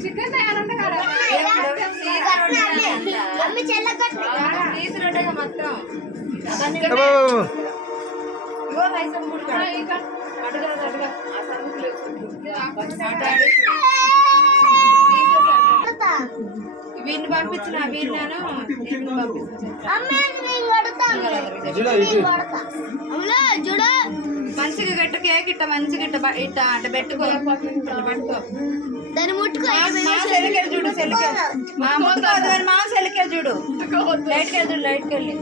chicken మొత్తం వీడిని పంపించిన వీడినాను మంచిగా గట్ట కేక్ ఇట్ట మంచిగా ఇట్ట ఇట్ట అట్ట పెట్టుకో పట్టుకో దాన్ని ముట్టుకో సెలికెళ్ళి చూడు మా సెలికెళ్ళి చూడు లైట్కి వెళ్ళి చూడు లైట్కి వెళ్ళి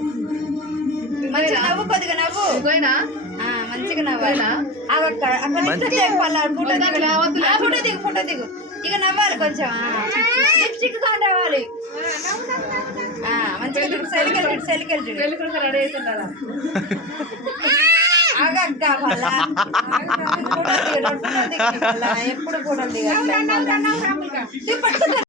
మంచిగా నవ్వు కొద్దిగా నవ్వు మంచిగా నవ్వాలా ఫోటో దిగు ఫోటో దిగు ఇక నవ్వాలి కొంచెం లిప్స్టిక్ కాని రావాలి మంచిగా చూడు సెలికెళ్ళి చూడు రెడీ అవుతున్నారా ఎప్పుడు కూడా